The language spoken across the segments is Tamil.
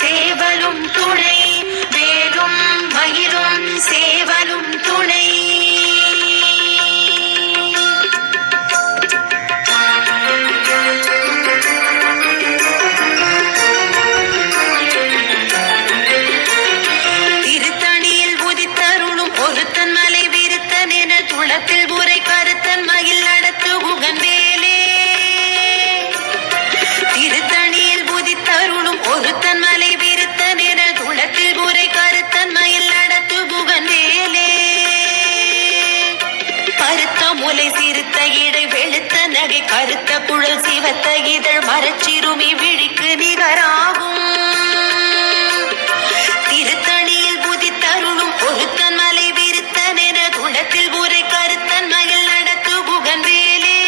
சேவலும் துணை, வேலும் மயிலும் சேவலும் துணை. திருத்தணியில் உதித்தருளும் ஒருத்தன் மலை விருத்தன் என துளத்தில் உரை கருத்தன் மயில் நடத்து உகந்தேலே. திருத்தணியில் உதித்தருளும் ஒருத்தன் மலை விருத்தன் என துளத்தில் உரை கருத்தன் மயில் நடத்து உகந்தேலே. கருத்த முலை சிறுத்த இடை வெளுத்த நகை கருத்த குழல் சிவத்த இதழ் மரச்சிறுமி விழிக்கு நிகராகும். திருத்தணியில் புதித்தருளும் ஒருத்தன் மலை விருத்தன் என துளத்தில் உரை கருத்தன் மயில் நடத்து புகன்வேலே.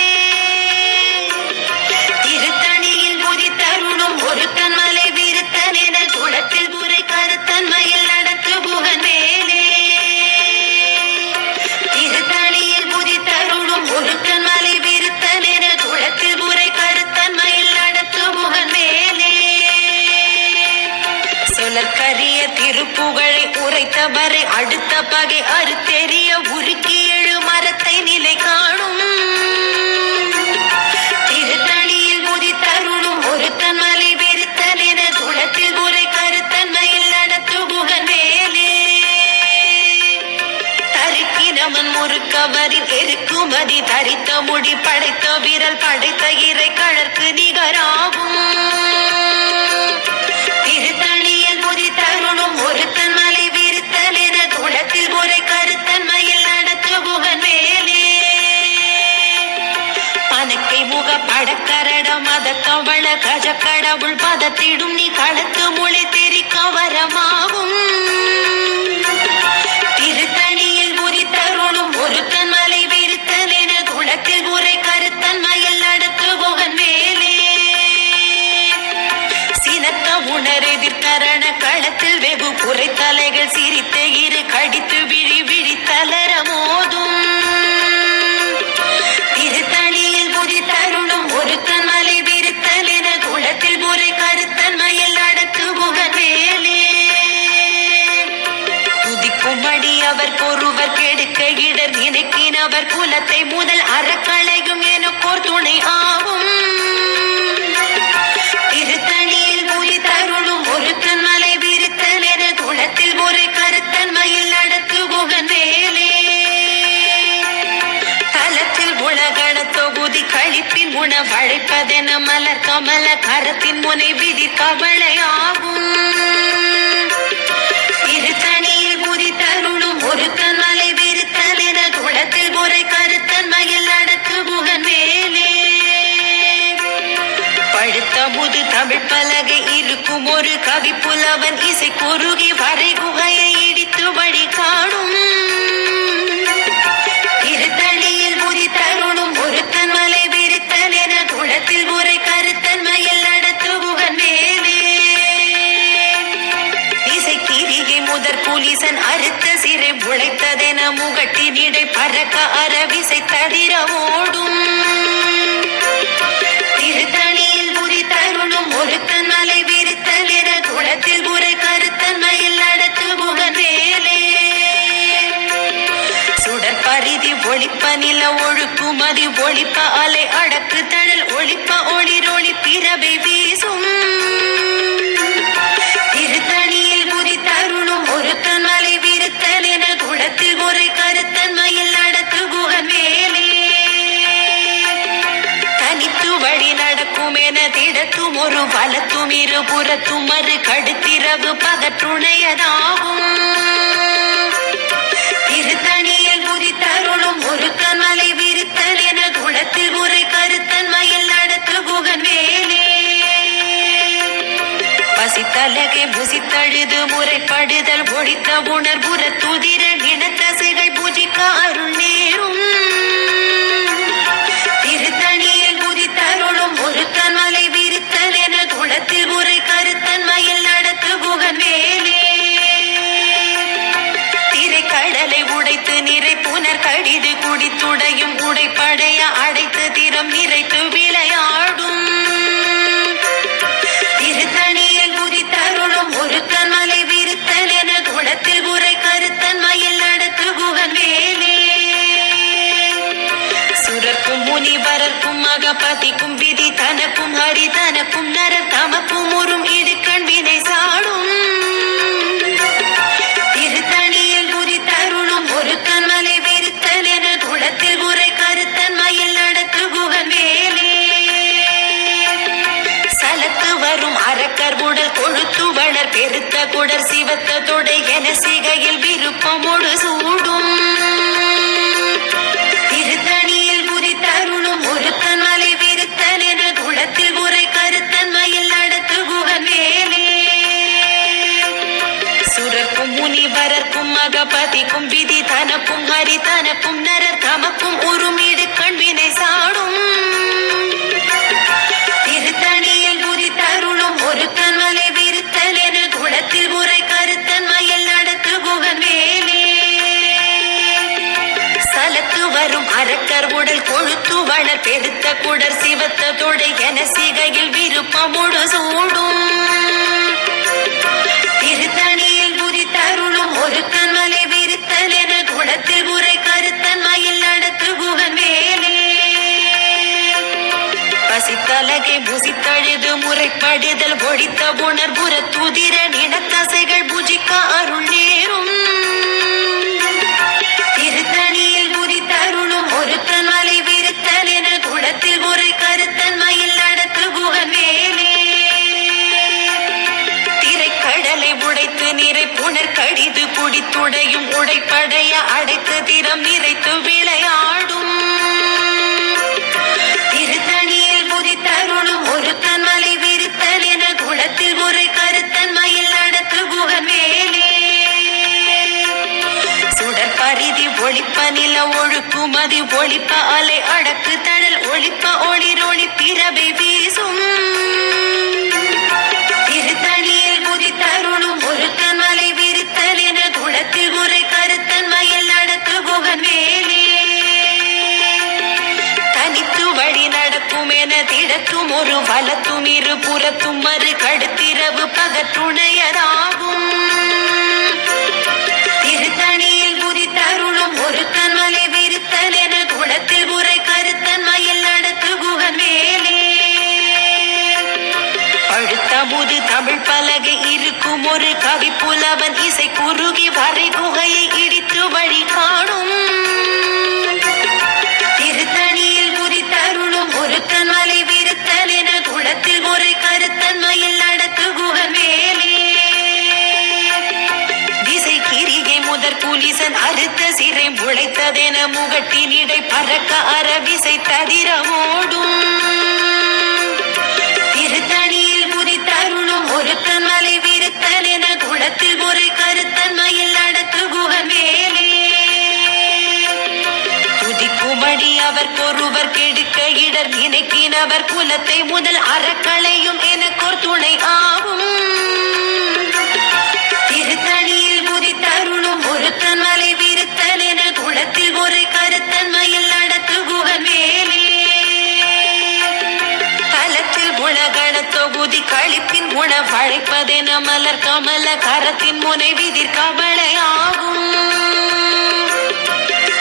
திருத்தணியில் புதித்தருளும் ஒருத்தன் மலை விருத்தன் என துளத்தில் உரை கருத்தன் மயில் நடத்து புகன்வேலே. திருத்தணியில் புதித்தருளும் ஒருத்தன் மலை விருத்தன் என துளத்தில் உரை கருத்தன் மயில் நடத்து புகன்வேலே. சொலற்கரிய திருப்புகழை உரைத்தவரை அடுத்த பகை அறுத்தெறிய உருக்கி எழு மரத்தை நிலை காணும். திருத்தணியில் உதித்தருளும் ஒருத்தன் மலை வெறுத்தன் என துளத்தில் உரை கருத்தன் மயில் நடத்து புகன்வேலே. தருக்கினமன் முறுக்கவரில் எருக்குமதி தரித்த முடி படைத்த விரல் படைத்த இறை கழற்கு நிகராகும். திருத்தணியில் புதித்தருளும் ஒருத்தன் மலை விருத்தன் என துளத்தில் உரை கருத்தன் மயில் நடத்து புகன்வேலே. பனக்கை முக படக்கரட மத கவள கஜ கடவுள் பதத்திடும் நீ களத்து மொழி தெரிக்க வரமாகும். திருத்தணியில் புதித்தருளும் ஒருத்தன் மலை விருத்தன் என துளத்தில் உரை கருத்தன் மயில் நடத்து புகன்வேலே. சினத்த உணரெதிர்கரண களத்தில் வெகு புரை தலைகள் சிரித்த இரு கடித்து விழி விழி தளர மோதும். திருத்தணியில் புதித்தருளும் ஒருத்தன் மலை விருத்தன் என குளத்தில் உரை கருத்தன் மயில் நடத்து புகன்வேலே. துதிக்கும்படி அவர் பொறுவர் கெடுக்க இடர் நினைக்கினவர் குலத்தை முதல் அறக்களையும் எனக்கோர் துணை ஆகும். திருத்தணியில் புதித்தருளும் ஒருத்தன் மலை விருத்தன் என துளத்தில் உரை கருத்தன் மயில் நடத்து புகன்வேலே. தலத்தில் உலகண தொகுதி கழிப்பின் உணவழைப்பதென மலர் கமல கரத்தின் முனை விதி கவலையாகும். திருத்தணியில் புதித்தருளும் ஒருத்தன் மலை விருத்தன் என துளத்தில் உரை கருத்தன் மயில் நடத்து புகன்வேலே. பழுத்த முது தமிழ் பலகை இருக்கும் ஒரு கவி புலவன் இசை குறுகி வரை குகையை இடித்து வழி காணும். திருத்தணியில் புதித்தருளும் ஒருத்தன் மலை விருத்தன் என குளத்தில் உரை கருத்தன் மயில் நடத்து புகன்வேலே. இசைக்கிரிகை முதற் புலிசன் அறுத்த சிறை உழைத்ததென முகட்டினிடை பறக்க அரவிசை தடிர ஓடும். திருத்தணியில் புதித்தருளும் ஒருத்தன் மலை விருத்தன் என குளத்தில் உரை கருத்தன் மயில் நடத்து புகன்வேலே. சுடற்பரிதி ஒளிப்ப நில ஒழுக்குமதி ஒளிப்ப அலை அடக்கு தழல் ஒளிப்ப ஒளிரொளி பிறவை வீசும். திருத்தணியில் புதித்தருளும் ஒருத்தன் மலை விருத்தன் என குளத்தில் உரை கருத்தன் மயில் நடத்து புகன்வேலே. தனித்து வழி நடக்கும் என திடத்தும் ஒரு வலத்தும் இரு புறத்தும் மறு கடுத்திரவு பகற்றுணையதாகும். திருத்தணியில் புதித்தருளும் ஒருத்தன் மலை விருத்தன் என குளத்தில் உரை கருத்தன் மயில் நடத்து புகன்வேலே. பசித்தலகை புசித்தழுது முறைப்படுதல் ஒழித்த உணர்புற துதிர இனத்தசைகள் பூஜிக்க அருள் நேரும். திருத்தணியில் புதித்தருளும் ஒருத்தன் மலை விருத்தன் என குளத்தில் உரை கருத்தன் மயில் நடத்து புகன்வேலே. திரைக்கடலை உடைத்து நிறை புனர் கடிது குடித்துடையும் உடைப்படைய அடைத்து திறம் நிறைத்து விளையாடும். திருத்தணியில் புதித்தருளும் சுரர்க்கும் முனிவரர்க்கும் மகபதிக்கும் விதி தனக்கும் ஹரி தனக்கும் நரர் தமக்கும் உறும் இடுக்கண் வினை சாடும் திருத்தணியில் புரி தருளும் ஒரு கண்மலை வெறுத்தல் என குளத்தில் உரை கருத்தன் மயில் நடத்து குகன் வேலே சலத்து வரும் அரக்கர் உடல் கொழுத்து வளர் பெருத்த குடர் சிவத்த தொடை என சிகையில் விருப்பமோடு சூடும் திருத்தணியில் புரி தருளும் ஒரு கண்மலை வெறுத்தல் என குளத்தில் உரை கருத்தன் மயில் நடத்து குகன் வேலே சுரர்க்கும் முனிவரர்க்கும் மகபதிக்கும் விதி தனக்கும் ஹரி தனக்கும் நரர் தமக்கும் உறும் இடுக்கண் வினை சாடும் திருத்தணியில் புரி தருளும் ஒரு கண்மலை விருத்தல் என குளத்தில் உரை கருத்தன் மயில் நடத்து குகன் வேலே சலத்து வரும் அரக்கர் உடல் கொழுத்து வளர் பெருத்த குடர் சிவத்த தொடை என சிகையில் விருப்பமோடு சூடும் திருத்தணியில் புரி தருளும் ஒரு கண்மலை விருத்தல் என குளத்தில் உரை கருத்தன் மயில் நடத்து குகன் வேலே பசித்தலகை புசித்தழுது முறைப்படுதல் ஒழித்த உணர்வுற துதிர நினத்தசைகள் புஜிக்க அருள் நேரும் திருத்தணியில் புரி தருளும் ஒரு கண்மலை விருத்தல் என குளத்தில் உரை கருத்தன் மயில் நடத்து குகன் வேலே திரைக்கடலை உடைத்து நிறை புனர் கடிது குடித்துடையும் உடைப்படைய அடைத்து திறம் நிறைத்து விளையாடும் திருத்தணியில் புரி தருளும் ஒரு கண்மலை விருத்தல் என குளத்தில் உரை கருத்தன் மயில் நடத்து குகன் வேலே சுடர் பரிதி ஒளிப்ப நில ஒழுக்குமதி ஒளிப்ப அலை அடக்கு தழல் ஒளிப்ப ஒளிர் ஒளி பிறவை வீசும் திருத்தணியில் புரி தருளும் ஒரு கண்மலை விருத்தல் என குளத்தில் உரை கருத்தன் மயில் நடத்து குகன் வேலே தனித்து வழி நடக்கும் என திடத்தும் ஒரு வலத்தும் இரு புறத்தும் மறு கடுத்திரவு பகற்றுணையராகும் திருத்தணியில் புரி தருளும் ஒரு கண்மலை விருத்தல் என குளத்தில் உரை கருத்தன் மயில் நடத்து குகன் வேலே பழுத்தமுது தமிழ் பலகை இருக்கும் ஒரு கவி புலவன் இசை குறுகி வரை குகையை இடித்து வழி காணும் திருத்தணியில் புரி தருளும் ஒரு கண்மலை விருத்தல் என குளத்தில் உரை கருத்தன் மயில் நடத்து குகன் வேலே திசை கிரிகை முதற் புலிசன் அறுத்த சிறை முளைத்ததென முகட்டின் இடை பறக்க அறவிசை ததிர ஓடும் திருத்தணியில் புரி தருளும் ஒரு கண்மலை விருத்தல் என குளத்தில் உரை கருத்தன் மயில் நடத்து குகன் வேலே துதிக்குமடி அவர்க்கொருவர் கெடுக்க இடர் நினைக்கினவர் குலத்தை முதல் அறக்களையும் எனக்கோர் துணை ஆகும் திருத்தணியில் புரி தருளும் ஒரு கண்மலை விருத்தல் என குளத்தில் உரை கருத்தன் மயில் நடத்து குகன் வேலே தலத்தில் குணகண தொகுதி கழிப்பின் உணவழைப்பதென மலர் கமல கரத்தின் முனை விதிர் கவலையாகும்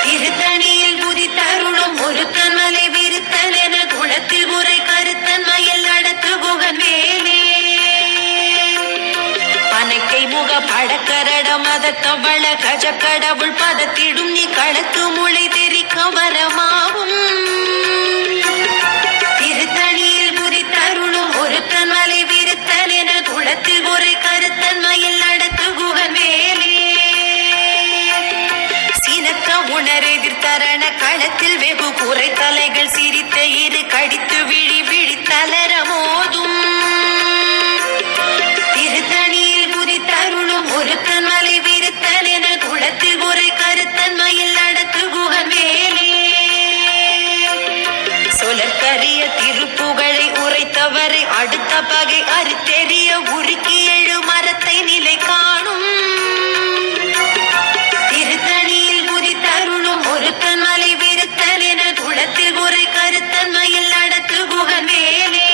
திருத்தணியில் புரி தருளும் ஒரு கண்மலை விருத்தல் என குளத்தில் உரை கருத்தன் மயில் நடத்து குகன் வேலே பனைக்கை முக படக்கரடம் அதத்தவள கஜ கடவுள் பதத்திடும் நீ களத்து முளை தெரிக்க வரமாவும் திருத்தணியில் புரி தருளும் ஒரு கண்மலை விருத்தல் என குளத்தில் உரை கருத்தன் மயில் நடத்து குகன் வேலே சினக்க உணரெதிர்த்தரண களத்தில் வெகு குறை தலைகள் சிரித்த இரு கடித்து விழி விழி தளர மோதும் திருத்தணியில் புரி தருளும் ஒரு கண்மலை விருத்தல் என குளத்தில் உரை கருத்தன் மயில் நடத்து குகன் வேலே சொலற்கரிய திருப்புகழை உரைத்தவரை அடுத்த பகை அறுத்தெறிய உருக்கி எழு மரத்தை நிலை காணும் திருத்தணியில் புரி தருளும் ஒரு கண்மலை விருத்தல் என குளத்தில் உரை கருத்தன் மயில் நடத்து குகன் வேலே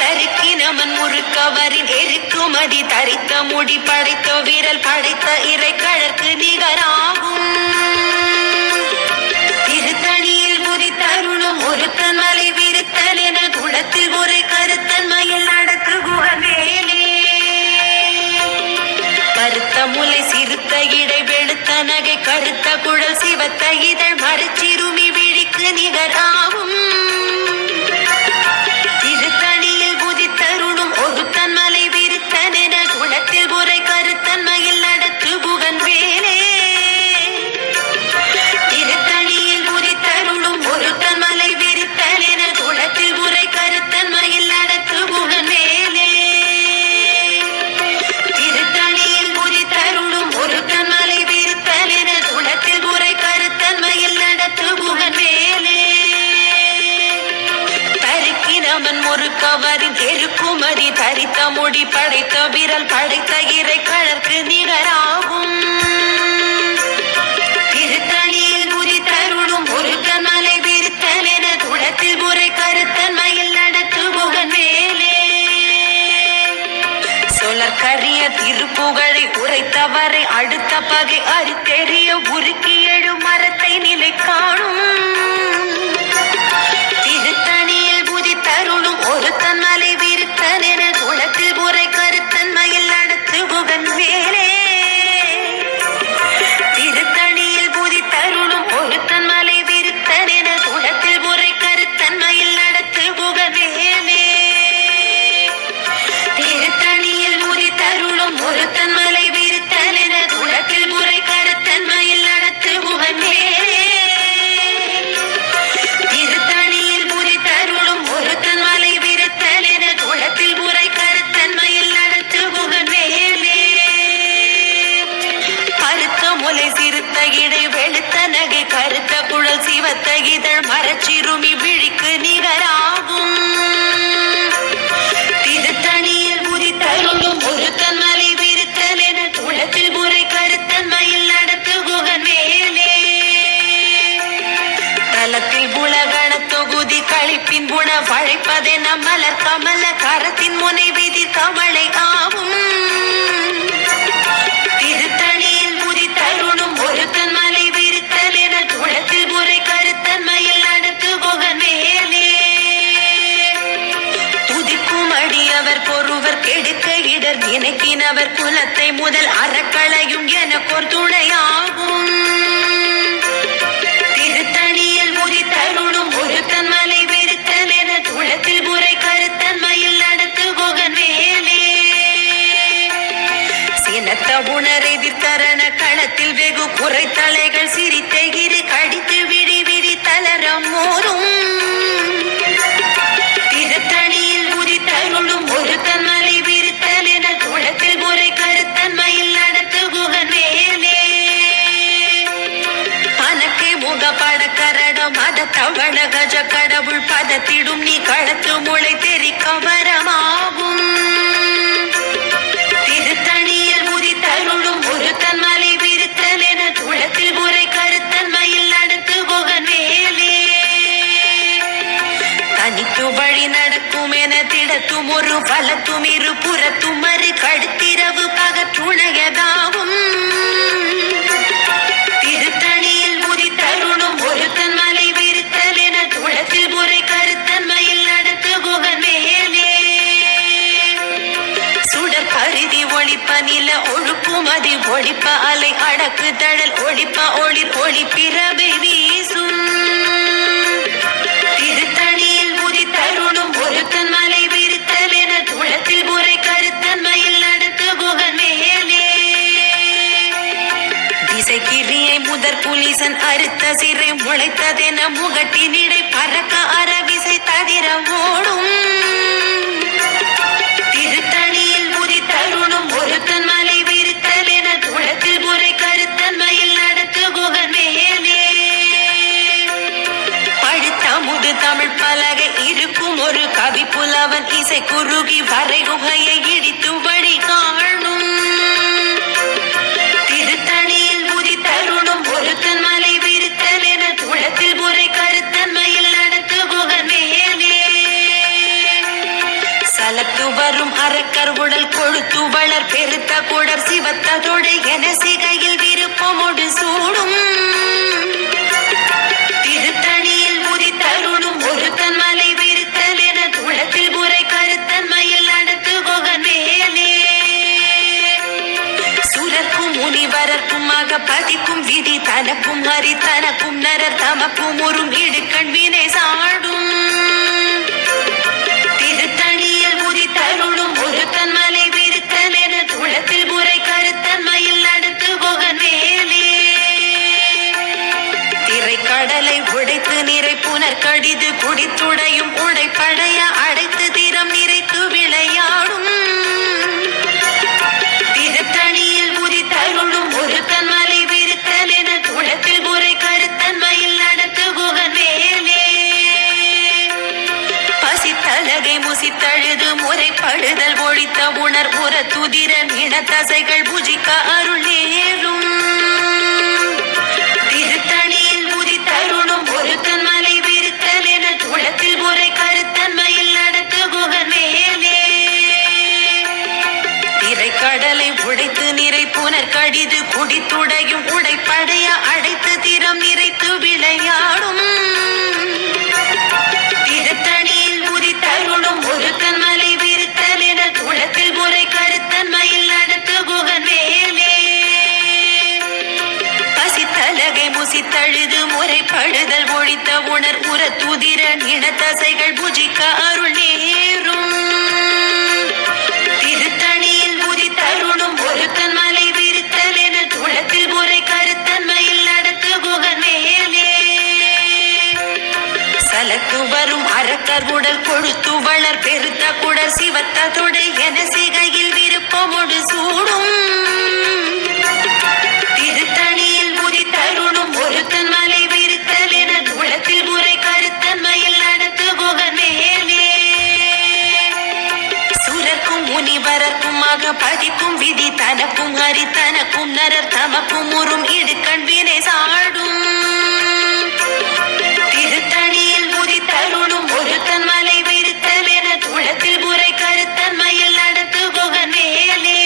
தருக்கினமன் முறுக்கவரின் எருக்குமதி தரித்த முடி படைத்த விரல் படைத்த இறை கழற்கு நிகராகும் திருத்த இடை வெளுத்த நகை கருத்த குழல் சிவத்த இதழ் மரச்சிறுமி விழிக்கு நிகராகும் திருத்தணியில் குதித்தருளும் ஒருத்தன் மலை விருத்தன் என குளத்தில் உரை கருத்தன்மையில் நடத்து புகன் வேலே திருத்தணியில் குதித்தருளும் ஒருத்தன் மலை விருத்தன் என குளத்தில் உரை கருத்தன்மையில் நடத்து புகன் வேலே திருத்தணியில் குதித்தருளும் ஒருத்தன் மலை விருத்தன் என குளத்தில் உரை கருத்தன்மையில் நடத்து புகன் வேலே தருக்கினவன் ஒரு கவரின் எருக்குமதி தரித்த முடி படைத்த விரல் படைத்த இறை கழற்கு நிகராகும் திருத்தணியில் குதித்தருளும் ஒருத்தன் மலை விருத்தன் என குளத்தில் உரை கருத்தன்மையில் நடத்து புகன் வேலே சொலற்கரிய திருப்புகழை உரைத்தவரை அடுத்த பகை அறுத்தெறிய உருக்கி எழும் மரத்தை நிலை காணும் திருத்தணியில் குதித்தருளும் ஒருத்தன் மலை விருத்தன் என குளத்தில் உரை கருத்தன்மையில் நடத்து புகன் வேலே திருத்தணியில் குதித்தருளும் ஒருத்தன் மலை விருத்தன் என குளத்தில் உரை கருத்தன்மையில் நடத்து புகன் வேலே திருத்தணியில் குதித்தருளும் ஒருத்தன் மலை விருத்தன் என குளத்தில் உரை கருத்தன்மையில் நடத்து புகன் வேலே திருத்தணியில் குதித்தருளும் ஒருத்தன் மலை விருத்தன் என குளத்தில் உரை கருத்தன்மையில் நடத்து புகன் வேலே கருத்த முலை சிறுத்த இடை வெளுத்த நகை கருத்த குழல் சிவத்த இதழ் மரச்சிறுமி விழிக்கு நிகராகும் திருத்தணியில் குதித்தருளும் ஒருத்தன் மலை விருத்தன் என குளத்தில் உரை கருத்தன்மையில் நடத்து புகன் வேலே தலத்தில் புலகண தொகுதி கழிப்பின் குண வழைப்பதென மலர் கமல கரத்தின் முனை விதி கமலை ஆகும் திருத்தணியில் குதித்தருளும் ஒருத்தன் மலை விருத்தன் என குளத்தில் உரை கருத்தன்மையில் நடத்து புகன் வேலே துதிக்கும் அடியவர் பொறுவர் கெடுக்க இடர் நினைக்கினவர் குலத்தை முதல் அறக்களையும் எனக்கோர் துணையாகும் திருத்தணியில் குதித்தருளும் ஒருத்தன் மலை விருத்தன் என குளத்தில் உரை கருத்தன்மையில் நடத்து புகன் வேலே சினத்த உணரெதிர்த்தரண களத்தில் வெகு குறைத்தலைகள் சிரித்த இரு கடித்து விழி விழி தளரம் மோதும் திருத்தணியில் குதித்தருளும் ஒருத்தன் மலை விருத்தன் என குளத்தில் உரை கருத்தன்மையில் நடத்து புகன் வேலே பனக்கை முகப்பட கரடம் மத தவள கஜ கடவுள் பதத்திடும் நீ களத்து முளை தெரிக்க வரமாகும் திருத்தணியில் குதித்தருளும் ஒருத்தன் மலை விருத்தன் என குளத்தில் உரை கருத்தன்மையில் நடத்து புகன் வேலே தனித்து வழி நடக்கும் என திடத்தும் ஒரு வலத்தும் இரு புறத்தும் மறு கடுத்திரவு பகற்றுணையதாகும் திருத்தணியில் குதித்தருளும் ஒருத்தன் மலை விருத்தன் என குளத்தில் உரை கருத்தன்மையில் நடத்து புகன் வேலே சுடர் பரிதி ஒளிப்ப நில ஒழுப்பும் அதி ஒளிப்ப அலை அடக்கு தழல் ஒளிப்ப ஒளிர் ஒளிப்பிரபை வீசும் திருத்தணியில் குதித்தருளும் ஒருத்தன் மலை விருத்தன் என குளத்தில் உரை கருத்தன்மையில் நடத்து புகன் வேலே திசைக்கிரியை முதற் புலிசன் அறுத்த சிறை முளைத்ததென முகட்டினிடை பறக்க அரவிசை தவிர ஓடும் திருத்தணியில் குதித்தருளும் ஒருத்தன் மலை விருத்தன் என குளத்தில் உரை கருத்தன்மையில் நடத்து புகன் வேலே பழுத்த முது தமிழ் பலகை இருக்கும் ஒரு கவி புலவன் இசை குறுகி வரை குகையை இடித்து வழி காணும் திருத்தணியில் குதித்தருளும் ஒருத்தன் மலை விருத்தன் என குளத்தில் உரை கருத்தன்மையில் நடத்து புகன் வேலே சலத்து வரும் அரக்கர் உடல் கொழுத்து வளர் பெருத்த குடர் சிவத்த தொடை என சிகையில் விருப்பமோடு சூடும் திருத்தணியில் குதித்தருளும் ஒருத்தன் மலை விருத்தன் என குளத்தில் உரை கருத்தன்மையில் நடத்து புகன் வேலே சுரர்க்கும் முனிவரர்க்கும் பதிக்கும் விதி தனக்கும் ஹரி தனக்கும் நரர் தமக்கும் உறும் இடுக்கண் வினை சாடும் திருத்தணியில் உதி தருளும் ஒரு தன்மலை விருத்தன் என துளத்தில் புரை கருத்தன்மையில் அடுத்து குகன் மேலே திரைக்கடலை உடைத்து நிறை புனர் கடிது குடித்துடையும் உடைப்படைய அடைத்து திறம் நிறைத்து விளையாடும் திருத்தணியில் உதி தருளும் ஒரு தன்மலை விருத்தன் என துளத்தில் புரை கருத்தன்மையில் நடத்து குகன் மேலே பசித்தலகை முசித்தழுது முறைப்படுதல் ஒழித்த உணர் உற துதிரன் இனத்தசைகள் புஜிக்க அருள் நேரும் திருத்தணியில் உதி தருளும் ஒரு தன்மலை விருத்தல் என துளத்தில் புரை கருத்தன்மையில் நடத்து குகன் மேலே திரைக்கடலை உடைத்து நிறை புனர் கடிது குடித்துடையும் உடைப்படைய அடைத்து திறம் நிறைத்து விளையாடும் திருத்தணியில் உதி தருளும் ஒரு தன்மலை விருத்தல் என துளத்தில் புரை கருத்தன்மையில் நடத்து குகன் மேலே பசித்தலகை முசித்தழுது முறைப்படுதல் ஒழித்த உணர் உற துதிரன் இனத்தசைகள் புஜிக்க அருள் நேரும் திருத்தணியில் உதி தருளும் ஒரு தன்மலை விருத்தல் என துளத்தில் புரை கருத்தன்மையில் நடத்து குகன் மேலே சலத்து வரும் அரக்கர் உடல் கொழுத்து வளர் பெருத்த குடல் சிவத்த தொடை என சிகையில் விருப்பமோடு சூடும் திருத்தணியில் உதி தருளும் ஒரு தன்மலை விருத்தல் என துளத்தில் புரை கருத்தன்மையில் நடத்து குகன் மேலே சுரர்க்கும் முனிவரர்க்கும் பதிக்கும் விதி தனக்கும் ஹரி தனக்கும் நரர் தமக்கும் உறும் இடுக்கண் வினை சாடும் திருத்தணியில் உதி தருளும் ஒரு தன்மலை விருத்தல் என துளத்தில் புரை கருத்தன்மையில் நடத்து குகன் மேலே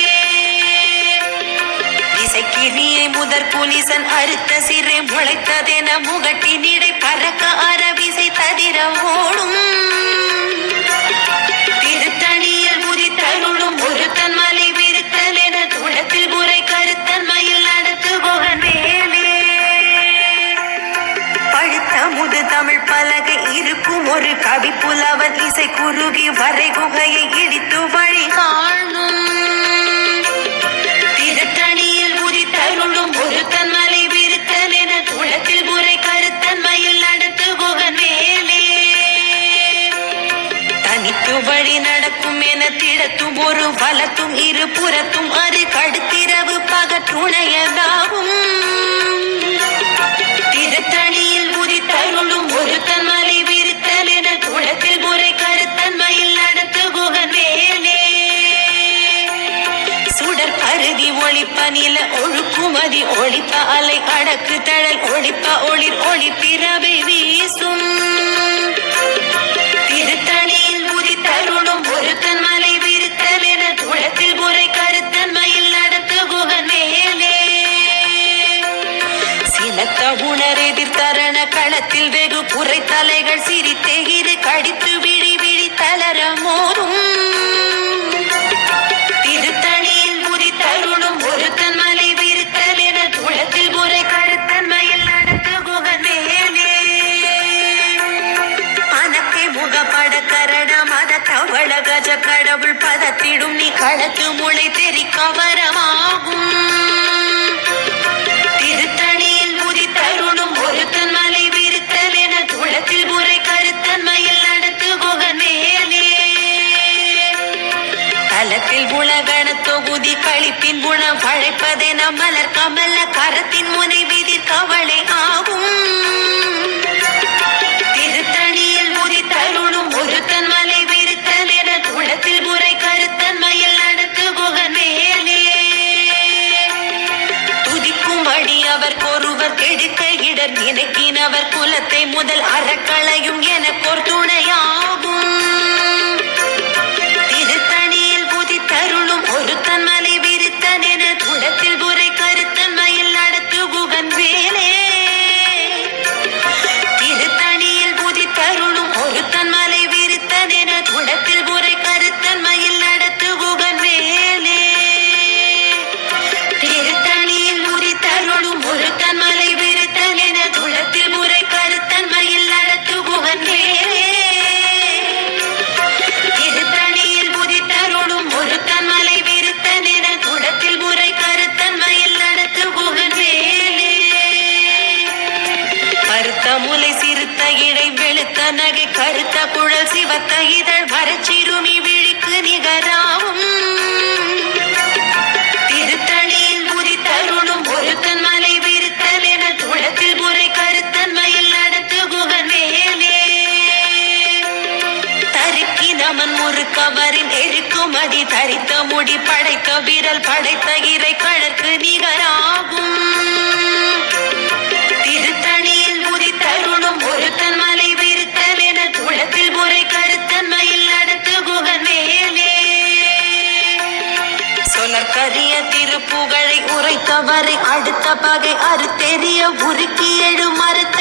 இசைக்கிரியை முதற் புலிசன் அறுத்த சிறை முளைத்ததென முகட்டின் இடை பறக்க அரவிசை ததிர ஓடும் திருத்தணியில் உதி தருளும் ஒரு தன்மலை விருத்தல் என துளத்தில் புரை கருத்தன்மையில் நடத்து குகன் மேலே பழுத்த முது தமிழ் பலகை இருக்கும் ஒரு கவி புலவன் இசை குறுகி வரை குகையை இடித்து வழி காணும் திருத்தணியில் உதி தருளும் ஒரு தன்மலை விருத்தல் என துளத்தில் புரை கருத்தன்மையில் நடத்து குகன் மேலே தனித்து வழி நடக்கும் என திடத்தும் ஒரு வலத்தும் இரு புறத்தும் அது கடுத்திரவு பகற்றுணையதாகும் திருத்தணியில் உதி தருளும் ஒரு தன்மலை விருத்தல் என துளத்தில் புரை கருத்தன்மையில் நடத்து குகன் மேலே சுடர் பருதி ஒளிப்ப நில ஒழுக்குமதி ஒளிப்ப அலை அடக்கு தழல் ஒளிப்ப ஒளிர் ஒளிப்பிறவை வீசும் திருத்தணியில் உதி தருளும் ஒரு தன்மலை விருத்தல் என துளத்தில் புரை கருத்தன்மையில் நடத்து குகன் மேலே சிலத்த உணர் எதிர்த்தரண களத்தில் வெகு புரை தலைகள் சிரித்தே இரு கடித்து விழி விழி தளர மோதும் திருத்தணியில் உதி தருளும் ஒரு தன்மலை விருத்தல் என துளத்தில் புரை கருத்தன்மையில் நடத்து குகன் மேலே அனக்கை முகப்பட கரட மத தவள கஜ கடவுள் பதத்திடும் நீ களத்து முளை தெரிக்க வரமாகும் திருத்தணியில் உதி தருளும் ஒரு தன்மலை விருத்தல் என துளத்தில் புரை கருத்தன்மையில் நடத்து குகன் மேலே தலத்தில் உலகண தொகுதி கழிப்பின் குணம் பழைப்பதென மலர் கமல கரத்தின் முனை விதிர் கவலை ஆகும் திருத்தணியில் உதி தருளும் ஒரு தன்மலை விருத்தல் என துளத்தில் புரை கருத்தன்மையில் நடத்து குகன் மேலே துதிக்கும் வழி அவர் கொருவர் கெடுக்க இடர் நினைக்கினவர் குலத்தை முதல் அறக்களையும் எனக்கோர் துணையாகும் திருத்தணியில் உதி தருளும் ஒரு தன்மலை விருத்தன் என துளத்தில் புரை கருத்தன்மையில் நடத்து குகன் வேலே திருத்தணியில் உதி தருளும் ஒரு தன்மலை விருத்தன் என துளத்தில் புரை கருத்தன்மையில் நடத்து குகன் வேலே திருத்தணியில் உதி தருளும் எடுத்த நகை கருத்த குழல் சிவத்த இதழ் மரச்சிறுமி விழிக்கு நிகராகும் திருத்தணியில் உதித்தருளும் ஒருத்தன் மலை விருத்தல் என துளத்தில் முறை கருத்தன்மையில் நடத்து குகன் மேலே தருக்கி நமன் முறுக்கவரின் எருக்குமதி தரித்த முடி படைத்த விரல் படைத்த இறை கழற்கு நிகராகும் திருத்தணியில் உதித்தருளும் ஒருத்தன் மலை விருத்தல் என துளத்தில் முறை கருத்தன்மையில் நடத்து குகன் மேலே சொலற்கரிய திருப்புகழை உரைத்தவரை அடுத்த பகை அறுத்தெறிய உருக்கி எழு மறுத்த